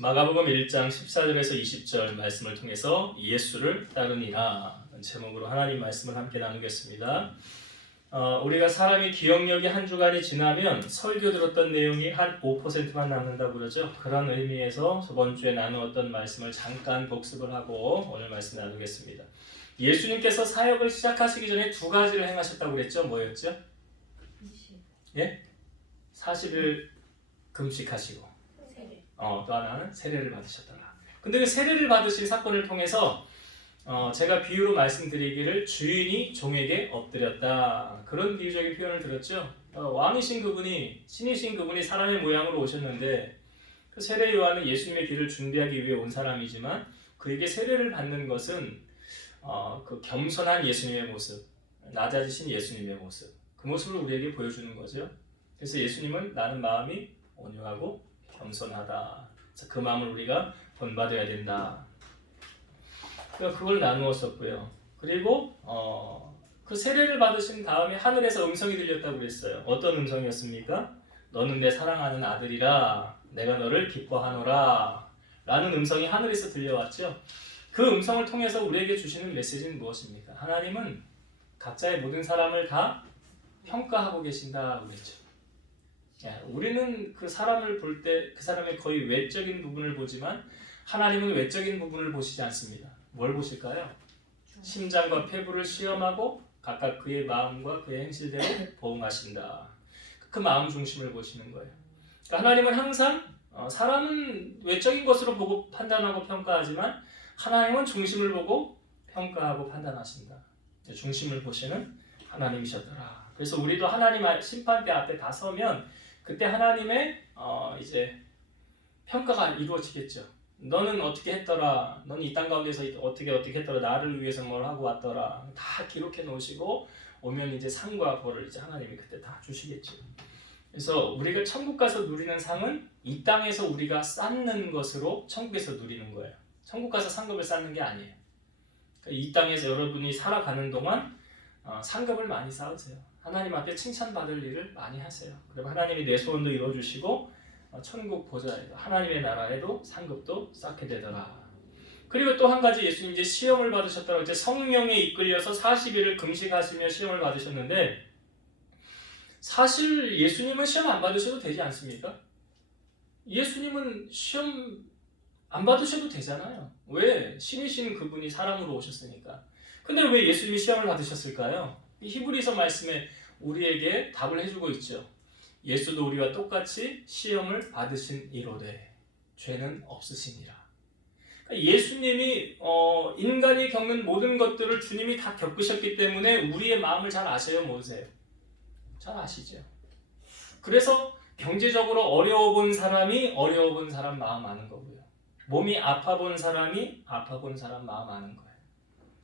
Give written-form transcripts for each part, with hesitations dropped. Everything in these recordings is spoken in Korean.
마가복음 1장 14절에서 20절 말씀을 통해서 예수를 따르니라 제목으로 하나님 말씀을 함께 나누겠습니다. 우리가 사람이 기억력이 한 주간이 지나면 설교 들었던 내용이 한 5%만 남는다고 그러죠. 그런 의미에서 저번 주에 나누었던 말씀을 잠깐 복습을 하고 오늘 말씀 나누겠습니다. 예수님께서 사역을 시작하시기 전에 두 가지를 행하셨다고 그랬죠. 뭐였죠? 예? 40일 금식하시고 또 하나는 세례를 받으셨더라. 근데 그 세례를 받으신 사건을 통해서 제가 비유로 말씀드리기를 주인이 종에게 엎드렸다. 그런 비유적인 표현을 들었죠. 왕이신 그분이, 신이신 그분이 사람의 모양으로 오셨는데 그 세례 요한은 예수님의 길을 준비하기 위해 온 사람이지만 그에게 세례를 받는 것은 그 겸손한 예수님의 모습, 낮아지신 예수님의 모습, 그 모습을 우리에게 보여주는 거죠. 그래서 예수님은 나는 마음이 온유하고 겸손하다. 그 마음을 우리가 본받아야 된다. 그러니까 그걸 나누었었고요. 그리고 그 세례를 받으신 다음에 하늘에서 음성이 들렸다고 그랬어요. 어떤 음성이었습니까? 너는 내 사랑하는 아들이라 내가 너를 기뻐하노라 라는 음성이 하늘에서 들려왔죠. 그 음성을 통해서 우리에게 주시는 메시지는 무엇입니까? 하나님은 각자의 모든 사람을 다 평가하고 계신다고 그랬죠. 우리는 그 사람을 볼 때 그 사람의 거의 외적인 부분을 보지만 하나님은 외적인 부분을 보시지 않습니다. 뭘 보실까요? 심장과 폐부를 시험하고 각각 그의 마음과 그의 행실대로 보응하신다. 그 마음 중심을 보시는 거예요. 그러니까 하나님은 항상 사람은 외적인 것으로 보고 판단하고 평가하지만 하나님은 중심을 보고 평가하고 판단하신다. 중심을 보시는 하나님이셨더라. 그래서 우리도 하나님 심판대 앞에 다 서면 그때 하나님의 이제 평가가 이루어지겠죠. 너는 어떻게 했더라. 너는 이 땅 가운데서 어떻게 했더라. 나를 위해서 뭘 하고 왔더라. 다 기록해 놓으시고 오면 이제 상과 벌을 이제 하나님이 그때 다 주시겠죠. 그래서 우리가 천국 가서 누리는 상은 이 땅에서 우리가 쌓는 것으로 천국에서 누리는 거예요. 천국 가서 상급을 쌓는 게 아니에요. 그러니까 이 땅에서 여러분이 살아가는 동안 상급을 많이 쌓으세요. 하나님 앞에 칭찬받을 일을 많이 하세요. 그리고 하나님이 내 소원도 이루어주시고 천국 보좌에도 하나님의 나라에도 상급도 쌓게 되더라. 그리고 또 한 가지 예수님 이제 시험을 받으셨다고 이제 성령에 이끌려서 40일을 금식하시며 시험을 받으셨는데 사실 예수님은 시험 안 받으셔도 되지 않습니까? 예수님은 시험 안 받으셔도 되잖아요. 왜? 신이신 그분이 사람으로 오셨으니까. 근데 왜 예수님이 시험을 받으셨을까요? 이 히브리서 말씀에 우리에게 답을 해주고 있죠. 예수도 우리와 똑같이 시험을 받으신 이로되 죄는 없으시니라. 그러니까 예수님이 인간이 겪는 모든 것들을 주님이 다 겪으셨기 때문에 우리의 마음을 잘 아세요, 모르세요? 잘 아시죠? 그래서 경제적으로 어려워 본 사람이 어려워 본 사람 마음 아는 거고요. 몸이 아파 본 사람이 아파 본 사람 마음 아는 거예요.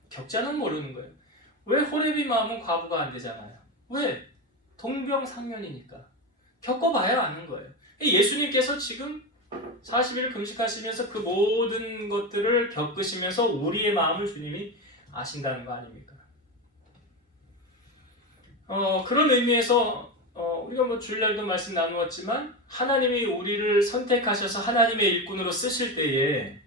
겪자는 모르는 거예요. 왜 호렙이 마음은 과부가 안 되잖아요? 왜? 동병상련이니까. 겪어봐야 아는 거예요. 예수님께서 지금 40일 금식하시면서 그 모든 것들을 겪으시면서 우리의 마음을 주님이 아신다는 거 아닙니까? 그런 의미에서 우리가 주일날도 말씀 나누었지만 하나님이 우리를 선택하셔서 하나님의 일꾼으로 쓰실 때에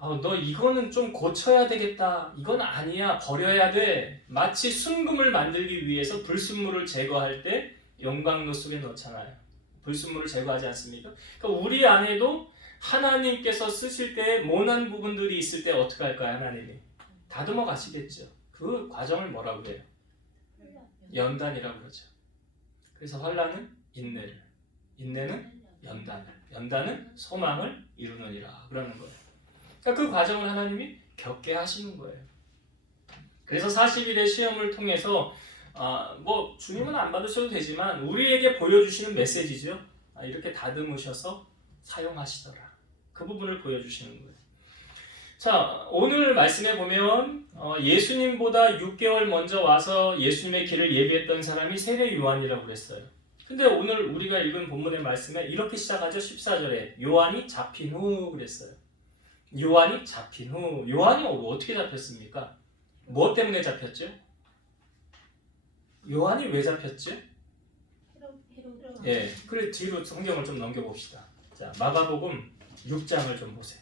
너 이거는 좀 고쳐야 되겠다. 이건 아니야. 버려야 돼. 마치 순금을 만들기 위해서 불순물을 제거할 때 영광로 속에 넣잖아요. 불순물을 제거하지 않습니까? 그러니까 우리 안에도 하나님께서 쓰실 때 모난 부분들이 있을 때 어떻게 할까요? 하나님이 다듬어 가시겠죠. 그 과정을 뭐라고 해요? 연단이라고 그러죠. 그래서 환난은 인내를, 인내는 연단을, 연단은 소망을 이루느니라 그러는 거예요. 그러니까 그 과정을 하나님이 겪게 하시는 거예요. 그래서 40일의 시험을 통해서 주님은 안 받으셔도 되지만 우리에게 보여주시는 메시지죠. 이렇게 다듬으셔서 사용하시더라. 그 부분을 보여주시는 거예요. 자, 오늘 말씀에 보면 예수님보다 6개월 먼저 와서 예수님의 길을 예비했던 사람이 세례 요한이라고 그랬어요. 근데 오늘 우리가 읽은 본문의 말씀에 이렇게 시작하죠. 14절에 요한이 잡힌 후 그랬어요. 요한이 잡힌 후. 요한이 어떻게 잡혔습니까? 무엇 때문에 잡혔죠? 요한이 왜 잡혔죠? 그래 뒤로 성경을 좀 넘겨봅시다. 자, 마가복음 6장을 좀 보세요.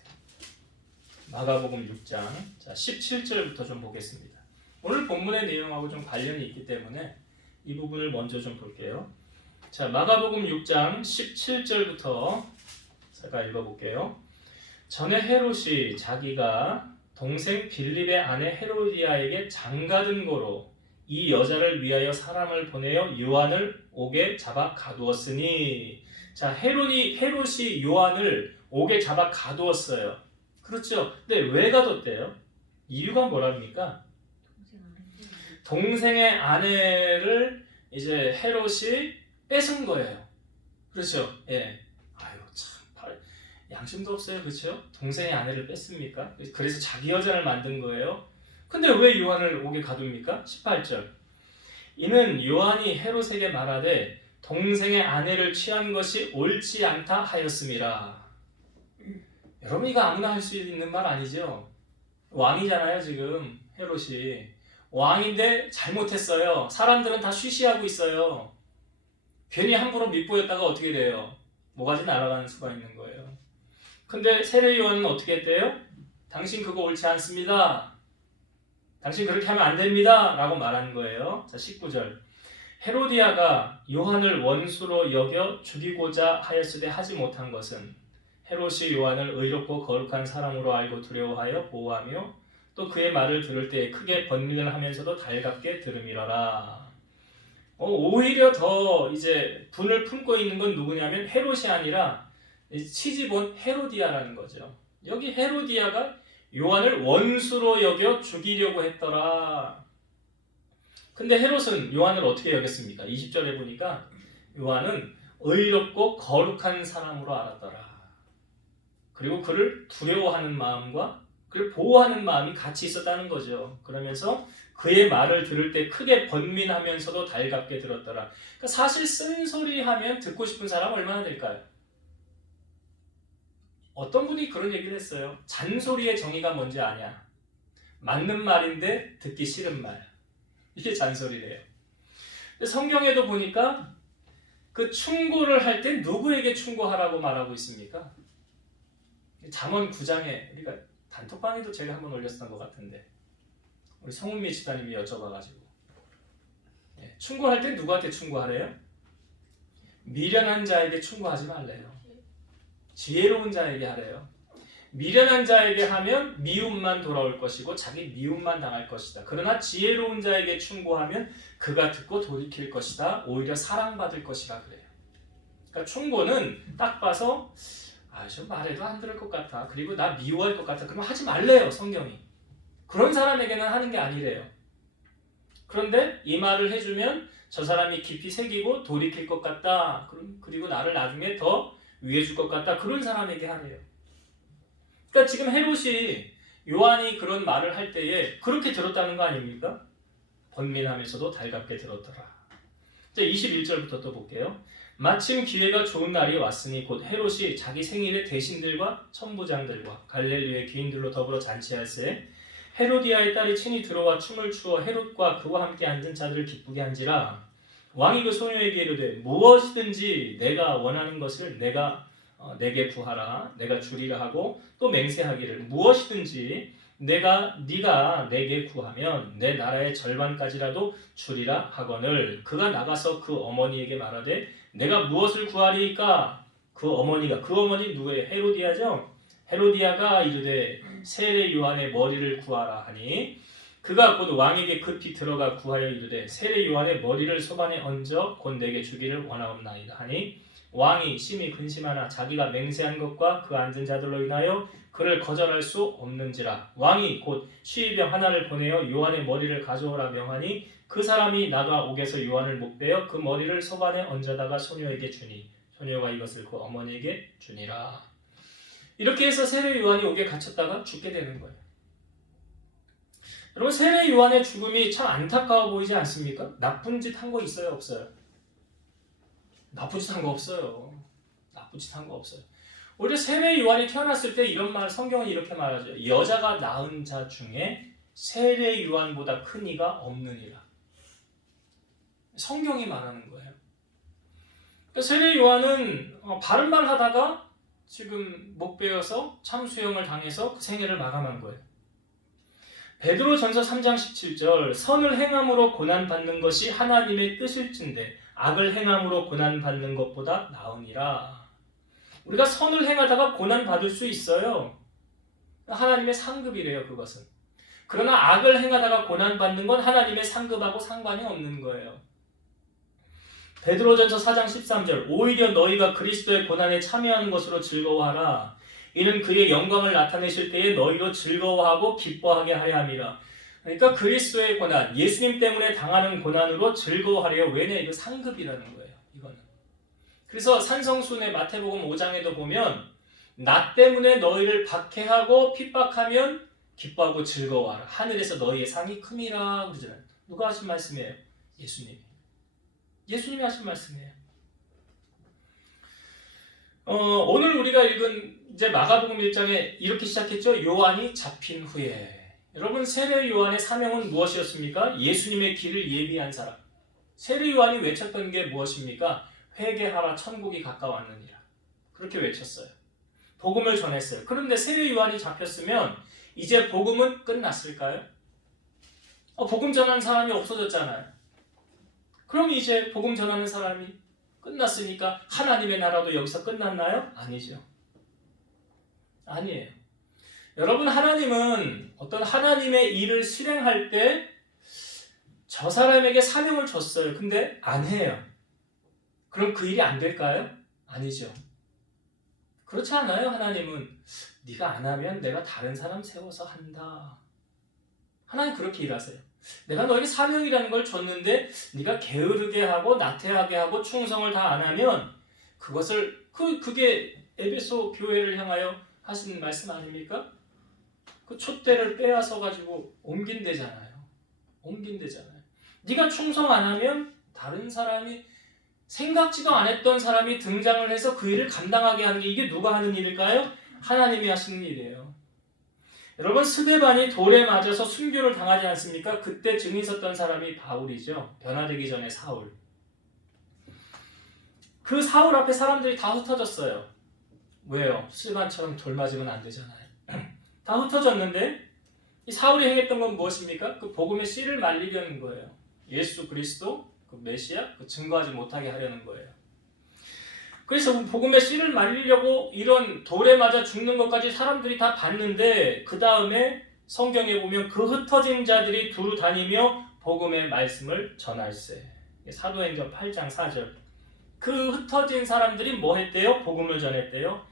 마가복음 6장 자 17절부터 좀 보겠습니다. 오늘 본문의 내용하고 좀 관련이 있기 때문에 이 부분을 먼저 좀 볼게요. 자 마가복음 6장 17절부터 잠깐 읽어볼게요. 전에 헤롯이 자기가 동생 빌립의 아내 헤로디아에게 장가든 고로 이 여자를 위하여 사람을 보내어 요한을 옥에 잡아 가두었으니 자 헤롯이 요한을 옥에 잡아 가두었어요. 그렇죠. 근데 왜 가뒀대요? 이유가 뭐랍니까? 동생의 아내를 이제 헤롯이 뺏은 거예요. 그렇죠. 예. 아유 참 양심도 없어요. 그렇죠? 동생의 아내를 뺐습니까? 그래서 자기 여자를 만든 거예요. 근데 왜 요한을 옥에 가둡니까? 18절. 이는 요한이 헤롯에게 말하되 동생의 아내를 취한 것이 옳지 않다 하였음이라. 여러분 이거 아무나 할 수 있는 말 아니죠? 왕이잖아요 지금 헤롯이. 왕인데 잘못했어요. 사람들은 다 쉬쉬하고 있어요. 괜히 함부로 밉보였다가 어떻게 돼요? 모가지 날아가는 수가 있는 거예요. 근데 세례 요한은 어떻게 했대요? 당신 그거 옳지 않습니다. 당신 그렇게 하면 안 됩니다. 라고 말하는 거예요. 자 19절. 헤로디아가 요한을 원수로 여겨 죽이고자 하였으되 하지 못한 것은 헤롯이 요한을 의롭고 거룩한 사람으로 알고 두려워하여 보호하며 또 그의 말을 들을 때 크게 번민을 하면서도 달갑게 들음이러라. 오히려 더 이제 분을 품고 있는 건 누구냐면 헤롯이 아니라 시집온 헤로디아라는 거죠. 여기 헤로디아가 요한을 원수로 여겨 죽이려고 했더라. 근데 헤롯은 요한을 어떻게 여겼습니까? 20절에 보니까 요한은 의롭고 거룩한 사람으로 알았더라. 그리고 그를 두려워하는 마음과 그를 보호하는 마음이 같이 있었다는 거죠. 그러면서 그의 말을 들을 때 크게 번민하면서도 달갑게 들었더라. 그러니까 사실 쓴소리하면 듣고 싶은 사람 얼마나 될까요? 어떤 분이 그런 얘기를 했어요. 잔소리의 정의가 뭔지 아냐? 맞는 말인데 듣기 싫은 말. 이게 잔소리래요. 성경에도 보니까 그 충고를 할 때 누구에게 충고하라고 말하고 있습니까? 잠언 9장에 우리가 단톡방에도 제가 한번 올렸던 것 같은데 우리 성은미 집사님이 여쭤봐가지고 충고할 때 누구한테 충고하래요? 미련한 자에게 충고하지 말래요. 지혜로운 자에게 하래요. 미련한 자에게 하면 미움만 돌아올 것이고 자기 미움만 당할 것이다. 그러나 지혜로운 자에게 충고하면 그가 듣고 돌이킬 것이다. 오히려 사랑받을 것이라 그래요. 그러니까 충고는 딱 봐서 좀 말해도 안 들을 것 같아. 그리고 나 미워할 것 같아. 그러면 하지 말래요. 성경이. 그런 사람에게는 하는 게 아니래요. 그런데 이 말을 해주면 저 사람이 깊이 새기고 돌이킬 것 같다. 그리고 나를 나중에 더 위해줄 것 같다. 그런 사람에게 하래요. 그러니까 지금 헤롯이 요한이 그런 말을 할 때에 그렇게 들었다는 거 아닙니까? 번민하면서도 달갑게 들었더라. 자, 21절부터 또 볼게요. 마침 기회가 좋은 날이 왔으니 곧 헤롯이 자기 생일에 대신들과 천부장들과 갈릴리의 귀인들로 더불어 잔치할세 헤로디아의 딸이 친히 들어와 춤을 추어 헤롯과 그와 함께 앉은 자들을 기쁘게 한지라. 왕이 그 소녀에게 이르되 무엇이든지 내가 원하는 것을 내게 구하라. 내가 주리라 하고 또 맹세하기를 무엇이든지 네가 내게 구하면 내 나라의 절반까지라도 주리라 하거늘. 그가 나가서 그 어머니에게 말하되 내가 무엇을 구하리이까? 그 어머니 누구예요? 헤로디아죠. 헤로디아가 이르되 세례 요한의 머리를 구하라 하니 그가 곧 왕에게 급히 들어가 구하여 이르되 세례 요한의 머리를 소반에 얹어 곧 내게 주기를 원하옵나이다 하니 왕이 심히 근심하나 자기가 맹세한 것과 그 앉은 자들로 인하여 그를 거절할 수 없는지라. 왕이 곧 시위병 하나를 보내어 요한의 머리를 가져오라 명하니 그 사람이 나가 옥에서 요한을 목베어 그 머리를 소반에 얹어다가 소녀에게 주니 소녀가 이것을 그 어머니에게 주니라. 이렇게 해서 세례 요한이 옥에 갇혔다가 죽게 되는 거예요. 여러분 세례 요한의 죽음이 참 안타까워 보이지 않습니까? 나쁜 짓 한 거 있어요? 없어요? 나쁜 짓 한 거 없어요. 나쁜 짓 한 거 없어요. 오히려 세례 요한이 태어났을 때 이런 말 성경은 이렇게 말하죠. 여자가 낳은 자 중에 세례 요한보다 큰 이가 없느니라. 성경이 말하는 거예요. 세례 요한은 바른 말 하다가 지금 목 베어서 참수형을 당해서 그 생애를 마감한 거예요. 베드로전서 3장 17절 선을 행함으로 고난받는 것이 하나님의 뜻일진데 악을 행함으로 고난받는 것보다 나으니라. 우리가 선을 행하다가 고난받을 수 있어요. 하나님의 상급이래요, 그것은. 그러나 악을 행하다가 고난받는 건 하나님의 상급하고 상관이 없는 거예요. 베드로전서 4장 13절 오히려 너희가 그리스도의 고난에 참여하는 것으로 즐거워하라. 이는 그의 영광을 나타내실 때에 너희로 즐거워하고 기뻐하게 하려 함이라. 그러니까 그리스도의 고난, 예수님 때문에 당하는 고난으로 즐거워하래요. 왜냐? 이거 상급이라는 거예요. 이거는. 그래서 산성순의 마태복음 5장에도 보면 나 때문에 너희를 박해하고 핍박하면 기뻐하고 즐거워하라. 하늘에서 너희의 상이 큼이라 그러잖아요. 누가 하신 말씀이에요? 예수님이. 예수님이 하신 말씀이에요. 오늘 우리가 읽은 이제 마가복음 1장에 이렇게 시작했죠. 요한이 잡힌 후에. 여러분, 세례 요한의 사명은 무엇이었습니까? 예수님의 길을 예비한 사람. 세례 요한이 외쳤던 게 무엇입니까? 회개하라, 천국이 가까웠느니라. 그렇게 외쳤어요. 복음을 전했어요. 그런데 세례 요한이 잡혔으면 이제 복음은 끝났을까요? 복음 전하는 사람이 없어졌잖아요. 그럼 이제 복음 전하는 사람이 끝났으니까 하나님의 나라도 여기서 끝났나요? 아니죠. 아니에요. 여러분, 하나님은 어떤 하나님의 일을 실행할 때 저 사람에게 사명을 줬어요. 근데 안 해요. 그럼 그 일이 안 될까요? 아니죠. 그렇지 않아요. 하나님은 네가 안 하면 내가 다른 사람 세워서 한다. 하나님 그렇게 일하세요. 내가 너에게 사명이라는 걸 줬는데 네가 게으르게 하고 나태하게 하고 충성을 다 안 하면 그것을 그게 에베소 교회를 향하여 하신 말씀 아닙니까? 그 촛대를 빼앗아 가지고 옮긴대잖아요. 네가 충성 안 하면 다른 사람이 생각지도 않았던 사람이 등장을 해서 그 일을 감당하게 하는 게 이게 누가 하는 일일까요? 하나님이 하시는 일이에요. 여러분, 스데반이 돌에 맞아서 순교를 당하지 않습니까? 그때 증인 섰던 사람이 바울이죠. 변화되기 전에 사울. 그 사울 앞에 사람들이 다 흩어졌어요. 왜요? 스데반처럼 돌 맞으면 안 되잖아요. 다 흩어졌는데 이 사울이 행했던 건 무엇입니까? 그 복음의 씨를 말리려는 거예요. 예수 그리스도, 그 메시아, 그 증거하지 못하게 하려는 거예요. 그래서 복음의 씨를 말리려고 이런 돌에 맞아 죽는 것까지 사람들이 다 봤는데 그 다음에 성경에 보면 그 흩어진 자들이 두루 다니며 복음의 말씀을 전할세. 사도행전 8장 4절. 그 흩어진 사람들이 뭐 했대요? 복음을 전했대요.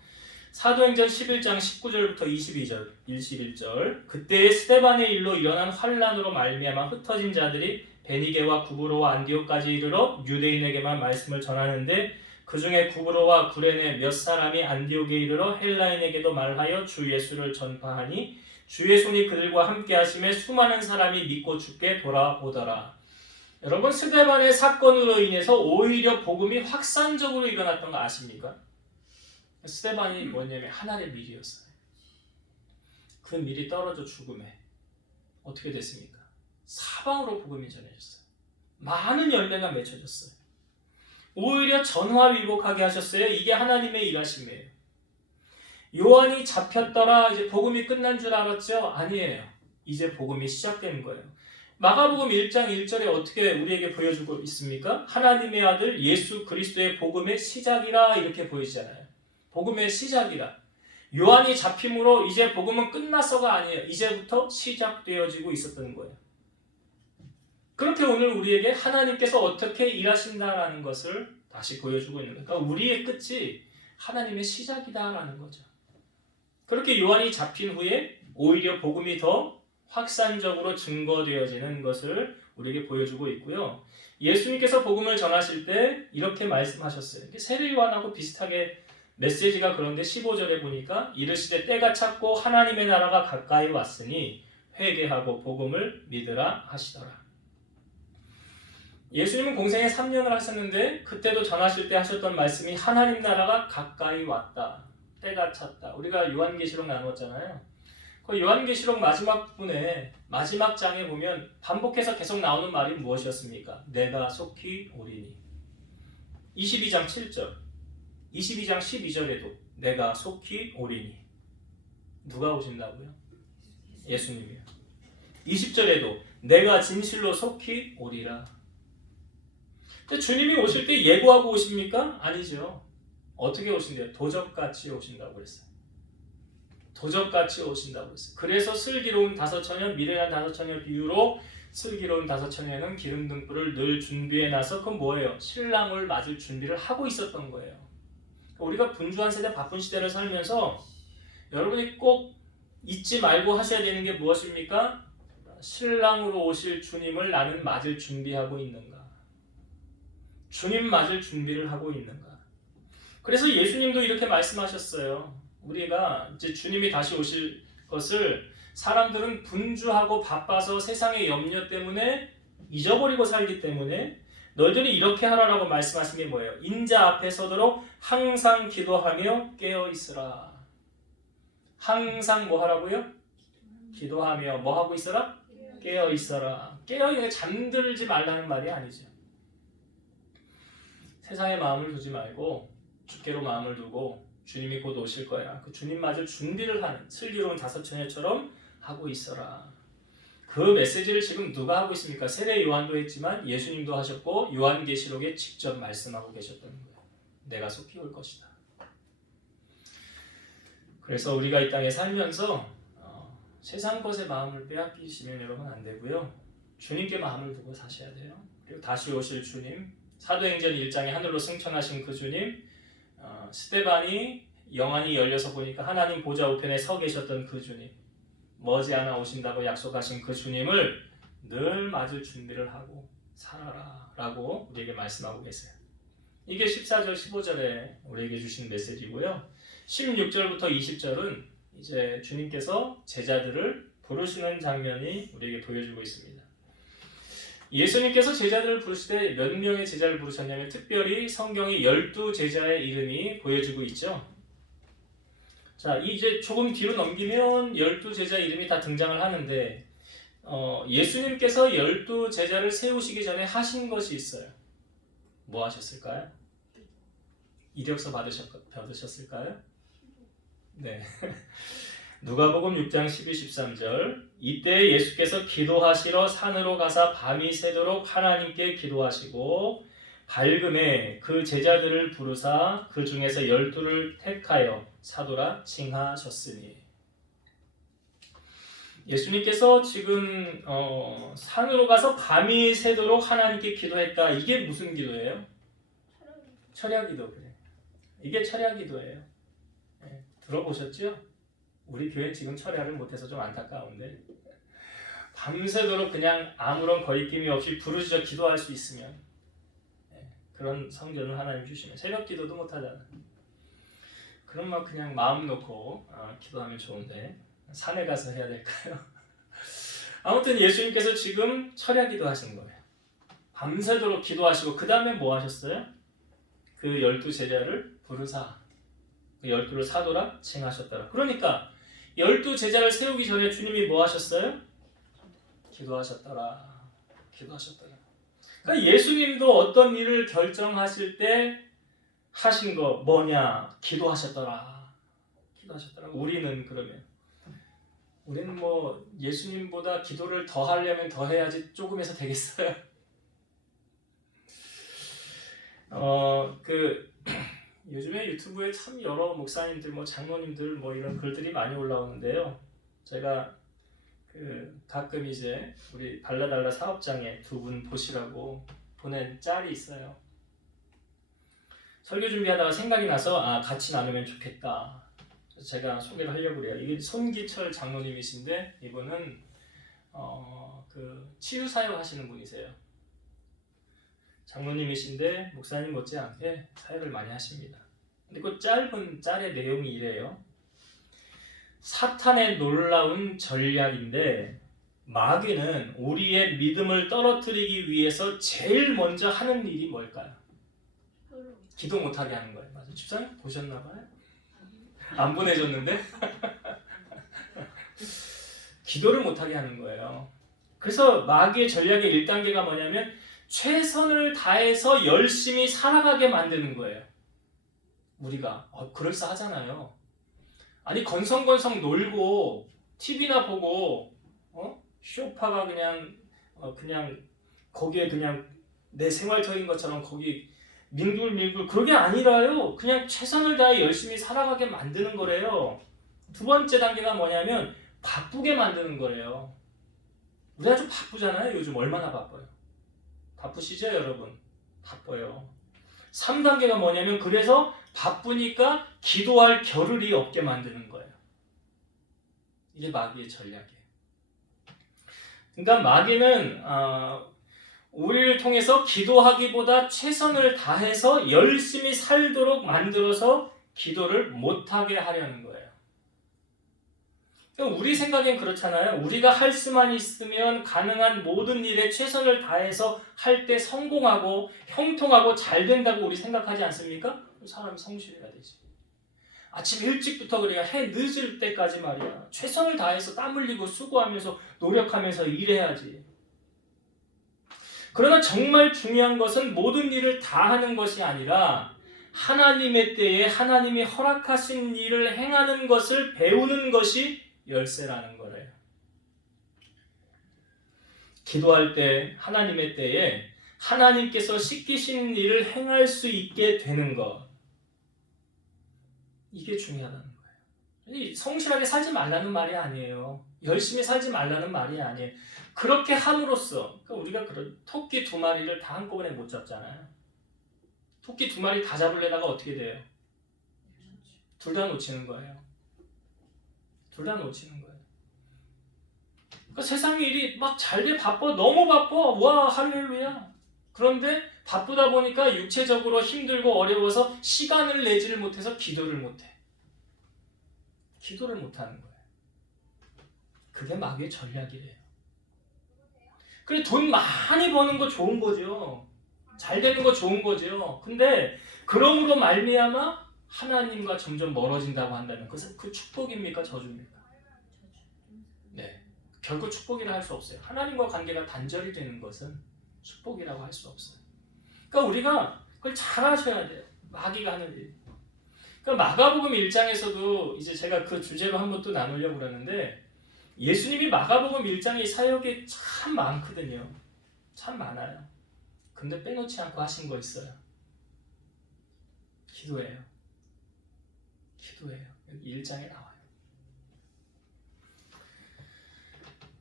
사도행전 11장 19절부터 22절, 21절. 그때의 스데반의 일로 일어난 환란으로 말미암아 흩어진 자들이 베니게와 구브로와 안디옥까지 이르러 유대인에게만 말씀을 전하는데 그 중에 구브로와 구레네 몇 사람이 안디옥에 이르러 헬라인에게도 말하여 주 예수를 전파하니 주의 손이 그들과 함께 하심에 수많은 사람이 믿고 주께 돌아오더라. 여러분, 스데반의 사건으로 인해서 오히려 복음이 확산적으로 일어났던 거 아십니까? 스데반이 뭐냐면 하나의 밀이었어요. 그 밀이 떨어져 죽음에 어떻게 됐습니까? 사방으로 복음이 전해졌어요. 많은 열매가 맺혀졌어요. 오히려 전화위복하게 하셨어요. 이게 하나님의 일하심이에요. 요한이 잡혔더라, 이제 복음이 끝난 줄 알았죠? 아니에요. 이제 복음이 시작된 거예요. 마가복음 1장 1절에 어떻게 우리에게 보여주고 있습니까? 하나님의 아들 예수 그리스도의 복음의 시작이라 이렇게 보이잖아요. 복음의 시작이라. 요한이 잡힘으로 이제 복음은 끝났어가 아니에요. 이제부터 시작되어지고 있었던 거예요. 그렇게 오늘 우리에게 하나님께서 어떻게 일하신다라는 것을 다시 보여주고 있는 거예요. 그러니까 우리의 끝이 하나님의 시작이다라는 거죠. 그렇게 요한이 잡힌 후에 오히려 복음이 더 확산적으로 증거되어지는 것을 우리에게 보여주고 있고요. 예수님께서 복음을 전하실 때 이렇게 말씀하셨어요. 세례 요한하고 비슷하게 메시지가 그런데 15절에 보니까 이르시되 때가 찼고 하나님의 나라가 가까이 왔으니 회개하고 복음을 믿으라 하시더라. 예수님은 공생에 3년을 하셨는데 그때도 전하실 때 하셨던 말씀이 하나님 나라가 가까이 왔다. 때가 찼다. 우리가 요한계시록 나누었잖아요. 그 요한계시록 마지막 부분에 마지막 장에 보면 반복해서 계속 나오는 말이 무엇이었습니까? 내가 속히 오리니. 22장 7절, 22장 12절에도 내가 속히 오리니. 누가 오신다고요? 예수님이요. 20절에도 내가 진실로 속히 오리라. 근데 주님이 오실 때 예고하고 오십니까? 아니죠. 어떻게 오신대요? 도적같이 오신다고 그랬어요. 도적같이 오신다고 했어요. 그래서 슬기로운 다섯처녀, 미련한 다섯처녀 비유로 슬기로운 다섯처녀는 기름 등불을 늘 준비해 놔서 그건 뭐예요? 신랑을 맞을 준비를 하고 있었던 거예요. 우리가 분주한 세대, 바쁜 시대를 살면서 여러분이 꼭 잊지 말고 하셔야 되는 게 무엇입니까? 신랑으로 오실 주님을 나는 맞을 준비하고 있는가? 주님 맞을 준비를 하고 있는가? 그래서 예수님도 이렇게 말씀하셨어요. 우리가 이제 주님이 다시 오실 것을 사람들은 분주하고 바빠서 세상의 염려 때문에 잊어버리고 살기 때문에 너희들이 이렇게 하라라고 말씀하신 게 뭐예요? 인자 앞에 서도록 항상 기도하며 깨어 있으라. 항상 뭐 하라고요? 기도하며 뭐 하고 있어라? 깨어 있어라. 깨어 있는 잠들지 말라는 말이 아니죠. 세상에 마음을 두지 말고 주께로 마음을 두고 주님이 곧 오실 거야. 그 주님 맞을 준비를 하는 슬기로운 다섯처녀처럼 하고 있어라. 그 메시지를 지금 누가 하고 있습니까? 세례 요한도 했지만 예수님도 하셨고 요한계시록에 직접 말씀하고 계셨던 거예요. 내가 속히 올 것이다. 그래서 우리가 이 땅에 살면서 세상 것에 마음을 빼앗기시면 여러분 안 되고요. 주님께 마음을 두고 사셔야 돼요. 그리고 다시 오실 주님, 사도행전 1장에 하늘로 승천하신 그 주님, 스데반이 영안이 열려서 보니까 하나님 보좌 우편에 서 계셨던 그 주님, 머지않아 오신다고 약속하신 그 주님을 늘 맞을 준비를 하고 살아라 라고 우리에게 말씀하고 계세요. 이게 14절 15절에 우리에게 주신 메시지고요. 16절부터 20절은 이제 주님께서 제자들을 부르시는 장면이 우리에게 보여주고 있습니다. 예수님께서 제자들을 부르실 때 몇 명의 제자를 부르셨냐면 특별히 성경에 12제자의 이름이 보여지고 있죠. 자, 이제 조금 뒤로 넘기면 12제자 이름이 다 등장을 하는데 예수님께서 12제자를 세우시기 전에 하신 것이 있어요. 뭐 하셨을까요? 이력서 받으셨을까요? 네. 누가복음 6장 12, 13절 이때 예수께서 기도하시러 산으로 가사 밤이 새도록 하나님께 기도하시고 밝음에 그 제자들을 부르사 그 중에서 12를 택하여 사도라 칭하셨으니. 예수님께서 지금 산으로 가서 밤이 새도록 하나님께 기도했다. 이게 무슨 기도예요? 철야 기도. 그래. 이게 철야 기도예요. 네, 들어보셨죠? 우리 교회 지금 철야를 못해서 좀 안타까운데 밤새도록 그냥 아무런 거리낌이 없이 부르짖어 기도할 수 있으면 그런 성전을 하나님 주시면 새벽 기도도 못하잖아. 그럼 막 그냥 마음 놓고 기도하면 좋은데 산에 가서 해야 될까요? 아무튼 예수님께서 지금 철야 기도하신 거예요. 밤새도록 기도하시고 그 다음에 뭐 하셨어요? 그 12제자를 부르사 그 12를 사도라 칭하셨더라. 그러니까 12제자를 세우기 전에 주님이 뭐 하셨어요? 기도하셨더라. 그러니까 예수님도 어떤 일을 결정하실 때 하신 거 뭐냐? 기도하셨더라. 우리는 그러면 우리는 뭐 예수님보다 기도를 더 하려면 더 해야지 조금해서 되겠어요? 요즘에 유튜브에 참 여러 목사님들, 장로님들 이런 글들이 많이 올라오는데요. 제가 가끔 이제 우리 발라달라 사업장에 두 분 보시라고 보낸 짤이 있어요. 설교 준비하다가 생각이 나서 같이 나누면 좋겠다. 그래서 제가 소개를 하려고 그래요. 이게 손기철 장로님이신데 이분은 치유 사역 하시는 분이세요. 장로님이신데 목사님 못지않게 사역을 많이 하십니다. 근데 그 짧은 짤의 내용이 이래요. 사탄의 놀라운 전략인데 마귀는 우리의 믿음을 떨어뜨리기 위해서 제일 먼저 하는 일이 뭘까요? 기도 못하게 하는 거예요. 맞아요. 집사님 보셨나봐요? 안 보내줬는데? 기도를 못하게 하는 거예요. 그래서 마귀의 전략의 1단계가 뭐냐면 최선을 다해서 열심히 살아가게 만드는 거예요. 우리가 그럴싸하잖아요. 아니 건성건성 놀고 TV나 보고 쇼파가 그냥 거기에 그냥 내 생활터인 것처럼 거기 밍글밍글 그게 아니라요. 그냥 최선을 다해 열심히 살아가게 만드는 거래요. 두 번째 단계가 뭐냐면 바쁘게 만드는 거래요. 우리가 좀 바쁘잖아요. 요즘 얼마나 바빠요. 바쁘시죠 여러분? 바빠요. 3단계가 뭐냐면 그래서 바쁘니까 기도할 겨를이 없게 만드는 거예요. 이게 마귀의 전략이에요. 그러니까 마귀는 우리를 통해서 기도하기보다 최선을 다해서 열심히 살도록 만들어서 기도를 못하게 하려는 거예요. 그러니까 우리 생각엔 그렇잖아요. 우리가 할 수만 있으면 가능한 모든 일에 최선을 다해서 할 때 성공하고 형통하고 잘 된다고 우리 생각하지 않습니까? 사람이 성실해야 되지. 아침 일찍부터 그래야 해 늦을 때까지 말이야. 최선을 다해서 땀 흘리고 수고하면서 노력하면서 일해야지. 그러나 정말 중요한 것은 모든 일을 다 하는 것이 아니라 하나님의 때에 하나님이 허락하신 일을 행하는 것을 배우는 것이 열쇠라는 거래요. 기도할 때 하나님의 때에 하나님께서 시키시는 일을 행할 수 있게 되는 것, 이게 중요하다는 거예요. 성실하게 살지 말라는 말이 아니에요. 열심히 살지 말라는 말이 아니에요. 그렇게 함으로써 우리가 토끼 2마리를 다 한꺼번에 못 잡잖아요. 토끼 2마리 다 잡으려다가 어떻게 돼요? 둘 다 놓치는 거예요. 둘 다 놓치는 거예요. 그러니까 세상 일이 막 잘돼 바빠, 너무 바빠. 와 할렐루야. 그런데 바쁘다 보니까 육체적으로 힘들고 어려워서 시간을 내지를 못해서 기도를 못해. 기도를 못하는 거예요. 그게 마귀의 전략이래요. 그래 돈 많이 버는 거 좋은 거죠. 잘 되는 거 좋은 거죠. 근데 그럼으로 말미암아 하나님과 점점 멀어진다고 한다면 그것은 그 축복입니까? 저주입니까? 네, 결국 축복이라 할 수 없어요. 하나님과 관계가 단절이 되는 것은 축복이라고 할 수 없어요. 그러니까 우리가 그걸 잘 하셔야 돼요. 마귀가 하는 일. 그러니까 마가복음 1장에서도 이제 제가 그 주제로 한번 또 나누려고 그러는데 예수님이 마가복음 1장의 사역이 참 많거든요. 참 많아요. 근데 빼놓지 않고 하신 거 있어요. 기도예요. 기도예요. 여기 1장에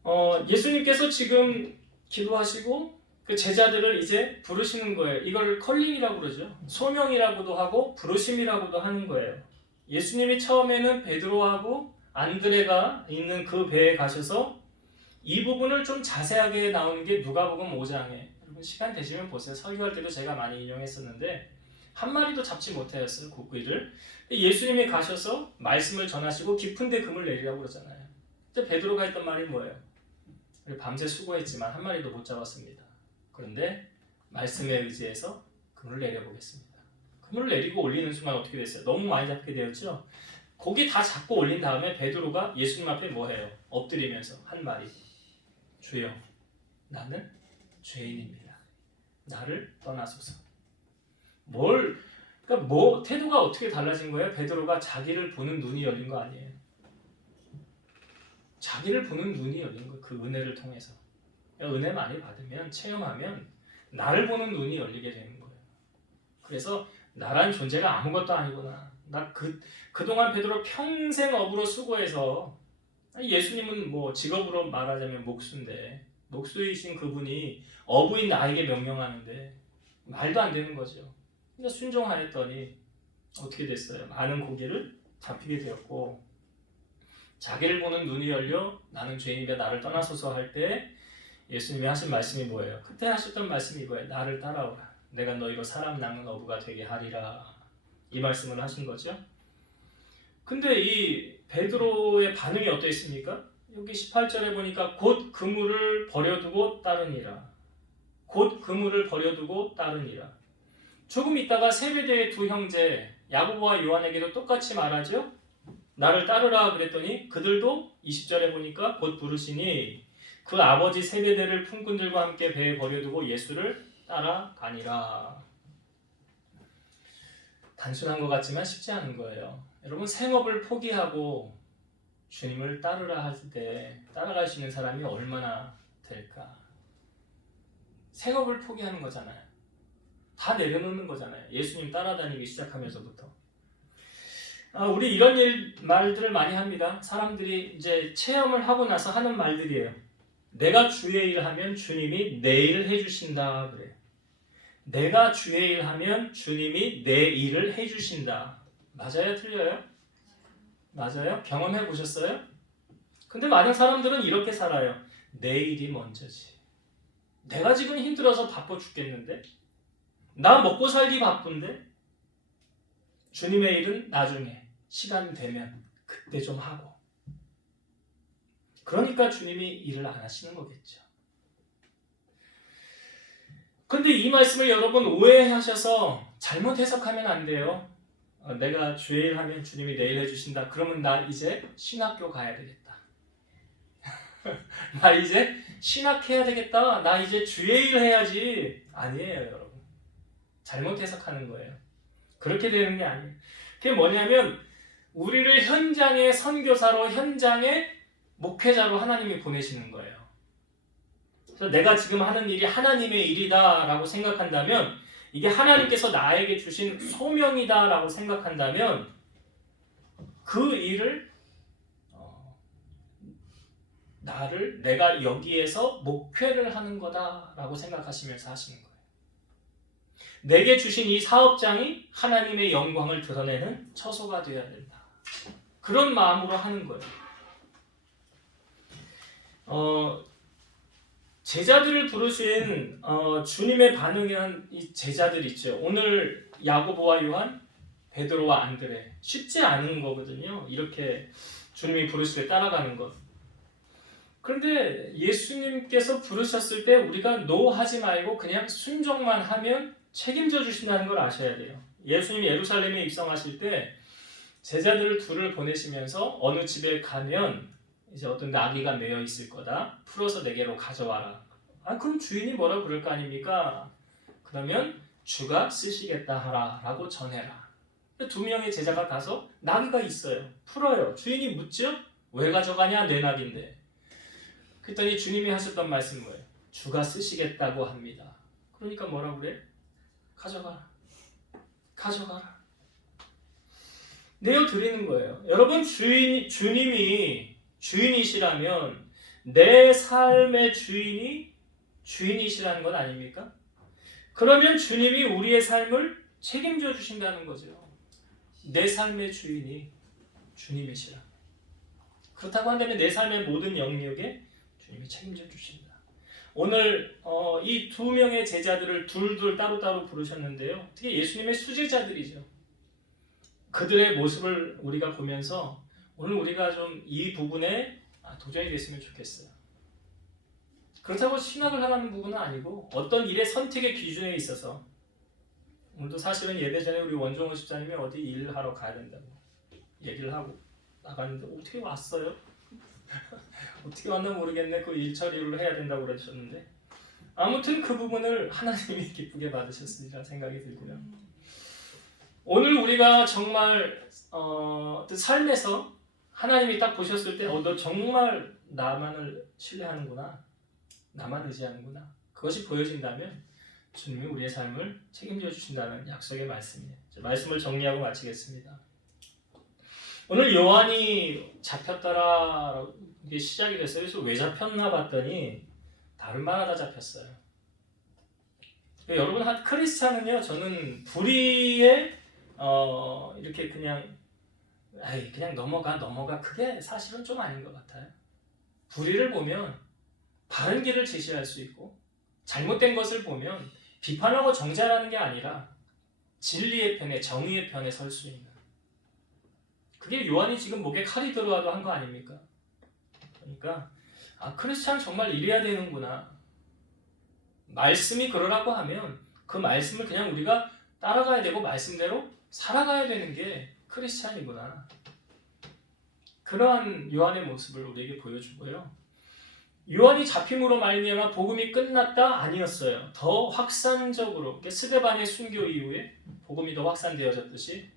나와요. 예수님께서 지금 기도하시고 그 제자들을 이제 부르시는 거예요. 이걸 컬링이라고 그러죠. 소명이라고도 하고 부르심이라고도 하는 거예요. 예수님이 처음에는 베드로하고 안드레가 있는 그 배에 가셔서 이 부분을 좀 자세하게 나오는 게 누가복음 5장에 여러분 시간 되시면 보세요. 설교할 때도 제가 많이 인용했었는데 한 마리도 잡지 못하였어요. 고기를. 예수님이 가셔서 말씀을 전하시고 깊은 데 금을 내리라고 그러잖아요. 근데 베드로가 했던 말이 뭐예요? 밤새 수고했지만 한 마리도 못 잡았습니다. 그런데 말씀에 의지해서 금을 내려보겠습니다. 금을 내리고 올리는 순간 어떻게 됐어요? 너무 많이 잡게 되었죠? 고기 다 잡고 올린 다음에 베드로가 예수님 앞에 뭐 해요? 엎드리면서 한 말이 주여 나는 죄인입니다. 나를 떠나소서. 그러니까 태도가 어떻게 달라진 거예요? 베드로가 자기를 보는 눈이 열린 거 아니에요. 자기를 보는 눈이 열린 거, 그 은혜를 통해서. 은혜 많이 받으면, 체험하면 나를 보는 눈이 열리게 되는 거예요. 그래서 나란 존재가 아무것도 아니구나. 나 그동안 베드로 평생 업으로 수고해서 예수님은 뭐 직업으로 말하자면 목수인데 목수이신 그분이 어부인 나에게 명령하는데 말도 안 되는 거죠. 그러니까 순종하였더니 어떻게 됐어요? 많은 고기를 잡히게 되었고 자기를 보는 눈이 열려 나는 죄인이다 나를 떠나소서 할 때 예수님이 하신 말씀이 뭐예요? 그때 하셨던 말씀이 뭐예요? 나를 따라오라. 내가 너희로 사람 낚는 어부가 되게 하리라. 이 말씀을 하신 거죠. 근데 이 베드로의 반응이 어떠했습니까? 여기 18절에 보니까 곧 그물을 버려두고 따르니라. 곧 그물을 버려두고 따르니라. 조금 있다가 세베대의 두 형제 야고보와 요한에게도 똑같이 말하죠. 나를 따르라 그랬더니 그들도 20절에 보니까 곧 부르시니 그 아버지 세베대를 품꾼들과 함께 배에 버려두고 예수를 따라가니라. 단순한 것 같지만 쉽지 않은 거예요. 여러분, 생업을 포기하고 주님을 따르라 할 때 따라갈 수 있는 사람이 얼마나 될까? 생업을 포기하는 거잖아요. 다 내려놓는 거잖아요. 예수님 따라다니기 시작하면서부터. 우리 이런 말들을 많이 합니다. 사람들이 이제 체험을 하고 나서 하는 말들이에요. 내가 주의 일을 하면 주님이 내 일을 해주신다 그래요. 내가 주의 일을 하면 주님이 내 일을 해주신다. 맞아요? 틀려요? 맞아요? 경험해 보셨어요? 근데 많은 사람들은 이렇게 살아요. 내 일이 먼저지. 내가 지금 힘들어서 바빠 죽겠는데? 나 먹고 살기 바쁜데? 주님의 일은 나중에 시간 되면 그때 좀 하고. 그러니까 주님이 일을 안 하시는 거겠죠. 근데 이 말씀을 여러분 오해하셔서 잘못 해석하면 안 돼요. 내가 주의 일 하면 주님이 내 일 해주신다. 그러면 나 이제 신학교 가야 되겠다. 나 이제 신학해야 되겠다. 나 이제 주의 일 해야지. 아니에요, 여러분. 잘못 해석하는 거예요. 그렇게 되는 게 아니에요. 그게 뭐냐면 우리를 현장의 선교사로, 현장의 목회자로 하나님이 보내시는 거예요. 그래서 내가 지금 하는 일이 하나님의 일이다 라고 생각한다면, 이게 하나님께서 나에게 주신 소명이다 라고 생각한다면 그 일을 내가 여기에서 목회를 하는 거다 라고 생각하시면서 하시는 거예요. 내게 주신 이 사업장이 하나님의 영광을 드러내는 처소가 되어야 된다. 그런 마음으로 하는 거예요. 제자들을 부르신 주님의 반응에 한 이 제자들 있죠. 오늘 야고보와 요한, 베드로와 안드레. 쉽지 않은 거거든요. 이렇게 주님이 부르실 때 따라가는 것. 그런데 예수님께서 부르셨을 때 우리가 노하지 말고 그냥 순종만 하면 책임져 주신다는 걸 아셔야 돼요. 예수님이 예루살렘에 입성하실 때 제자들을 둘을 보내시면서 어느 집에 가면 이제 어떤 나귀가 매여 있을 거다. 풀어서 내게로 가져와라. 그럼 주인이 뭐라 그럴 거 아닙니까? 그러면 주가 쓰시겠다 하라 라고 전해라. 두 명의 제자가 가서 나귀가 있어요. 풀어요. 주인이 묻죠? 왜 가져가냐? 내 나귀인데. 그랬더니 주님이 하셨던 말씀은 뭐예요? 주가 쓰시겠다고 합니다. 그러니까 뭐라 그래? 가져가라. 가져가라. 내어드리는 거예요. 여러분, 주님이 주인이시라면 내 삶의 주인이 주인이시라는 건 아닙니까? 그러면 주님이 우리의 삶을 책임져 주신다는 거죠. 내 삶의 주인이 주님이시라. 그렇다고 한다면 내 삶의 모든 영역에 주님이 책임져 주신다. 오늘 이 두 명의 제자들을 둘둘 따로따로 부르셨는데요. 특히 예수님의 수제자들이죠. 그들의 모습을 우리가 보면서 오늘 우리가 좀 이 부분에 도전이 됐으면 좋겠어요. 그렇다고 신학을 하라는 부분은 아니고 어떤 일의 선택의 기준에 있어서 오늘도 사실은 예배 전에 우리 원종호 집사님이 어디 일을 하러 가야 된다고 얘기를 하고 나갔는데 어떻게 왔어요? 어떻게 왔나 모르겠네. 그 일 처리를 해야 된다고 그러셨는데 아무튼 그 부분을 하나님이 기쁘게 받으셨으리라 생각이 들고요. 오늘 우리가 정말 삶에서 하나님이 딱 보셨을 때 너 정말 나만을 신뢰하는구나. 나만 의지하는구나. 그것이 보여진다면 주님이 우리의 삶을 책임져 주신다는 약속의 말씀이에요. 말씀을 정리하고 마치겠습니다. 오늘 요한이 잡혔더라 이게 시작이 됐어요. 그래서 왜 잡혔나 봤더니 다른 말 하다 잡혔어요. 여러분, 한 크리스찬은요, 저는 불의에 이렇게 그냥 넘어가 그게 사실은 좀 아닌 것 같아요. 불의를 보면 바른 길을 제시할 수 있고 잘못된 것을 보면 비판하고 정죄하는 게 아니라 진리의 편에, 정의의 편에 설 수 있는, 그게 요한이 지금 목에 칼이 들어와도 한 거 아닙니까? 그러니까 크리스찬 정말 이래야 되는구나. 말씀이 그러라고 하면 그 말씀을 그냥 우리가 따라가야 되고 말씀대로 살아가야 되는 게 크리스찬이구나. 그러한 요한의 모습을 우리에게 보여주고요. 요한이 잡힘으로 말미암아 복음이 끝났다? 아니었어요. 더 확산적으로 스데반의 순교 이후에 복음이 더 확산되어졌듯이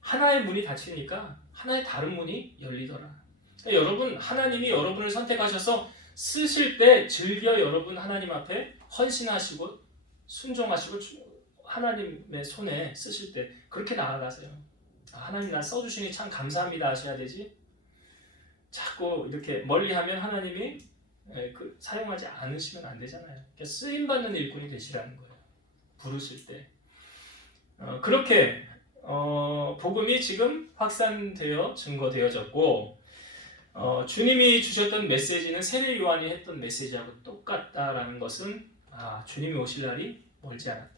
하나의 문이 닫히니까 하나의 다른 문이 열리더라. 그러니까 여러분, 하나님이 여러분을 선택하셔서 쓰실 때 즐겨 여러분 하나님 앞에 헌신하시고 순종하시고 하나님의 손에 쓰실 때 그렇게 나아가세요. 하나님 나 써주시니 참 감사합니다 하셔야 되지. 자꾸 이렇게 멀리하면 하나님이 사용하지 않으시면 안 되잖아요. 그러니까 쓰임받는 일꾼이 되시라는 거예요. 부르실 때. 그렇게 복음이 지금 확산되어 증거되어졌고 주님이 주셨던 메시지는 세례 요한이 했던 메시지하고 똑같다라는 것은 주님이 오실 날이 멀지 않았다.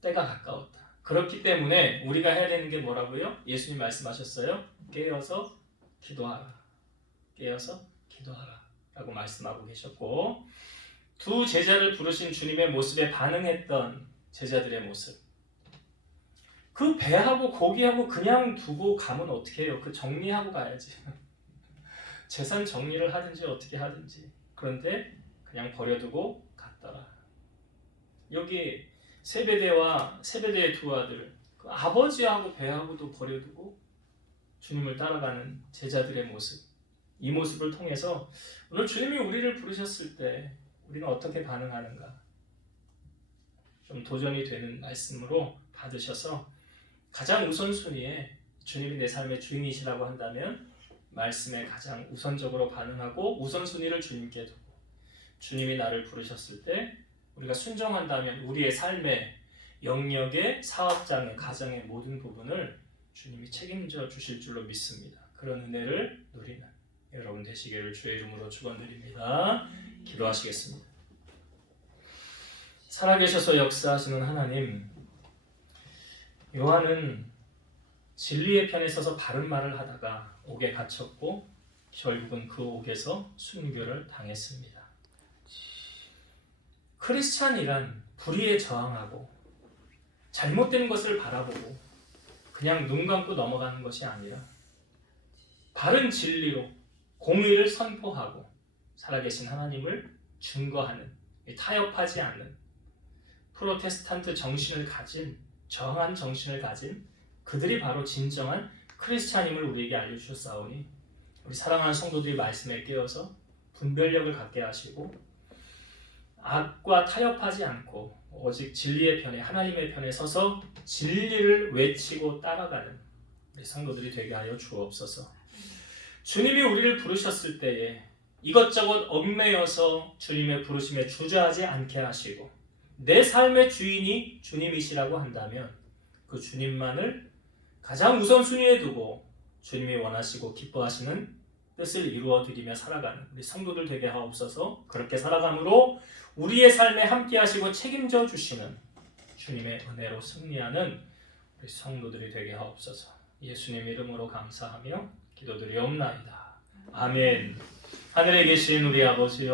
때가 가까웠다. 그렇기 때문에 우리가 해야 되는 게 뭐라고요? 예수님 말씀하셨어요. 깨어서 기도하라. 깨어서 기도하라. 라고 말씀하고 계셨고 두 제자를 부르신 주님의 모습에 반응했던 제자들의 모습. 그 배하고 고기하고 그냥 두고 가면 어떻게 해요? 그 정리하고 가야지. 재산 정리를 하든지 어떻게 하든지. 그런데 그냥 버려두고 갔더라. 여기 세베대의 두 아들, 그 아버지하고 배하고도 버려두고 주님을 따라가는 제자들의 모습. 이 모습을 통해서 오늘 주님이 우리를 부르셨을 때 우리는 어떻게 반응하는가? 좀 도전이 되는 말씀으로 받으셔서 가장 우선순위에 주님이 내 삶의 주인이시라고 한다면 말씀에 가장 우선적으로 반응하고 우선순위를 주님께 두고 주님이 나를 부르셨을 때 우리가 순종한다면 우리의 삶의 영역의 사업장의 가정의 모든 부분을 주님이 책임져 주실 줄로 믿습니다. 그런 은혜를 누리는 여러분 되시기를 주의 이름으로 축원드립니다. 기도하시겠습니다. 살아계셔서 역사하시는 하나님, 요한은 진리의 편에 서서 바른 말을 하다가 옥에 갇혔고 결국은 그 옥에서 순교를 당했습니다. 크리스찬이란 불의에 저항하고 잘못된 것을 바라보고 그냥 눈 감고 넘어가는 것이 아니라 바른 진리로 공의를 선포하고 살아계신 하나님을 증거하는 타협하지 않는 프로테스탄트 정신을 가진 정한 정신을 가진 그들이 바로 진정한 크리스찬임을 우리에게 알려주셨사오니 우리 사랑하는 성도들이 말씀에 깨어서 분별력을 갖게 하시고 악과 타협하지 않고 오직 진리의 편에 하나님의 편에 서서 진리를 외치고 따라가는 우리 성도들이 되게 하여 주옵소서. 주님이 우리를 부르셨을 때에 이것저것 얽매여서 주님의 부르심에 주저하지 않게 하시고 내 삶의 주인이 주님이시라고 한다면 그 주님만을 가장 우선순위에 두고 주님이 원하시고 기뻐하시는 뜻을 이루어드리며 살아가는 우리 성도들 되게 하옵소서. 그렇게 살아감으로 우리의 삶에 함께 하시고 책임져 주시는 주님의 은혜로 승리하는 우리 성도들이 되게 하옵소서. 예수님 이름으로 감사하며 기도드리옵나이다. 아멘. 하늘에 계신 우리 아버지여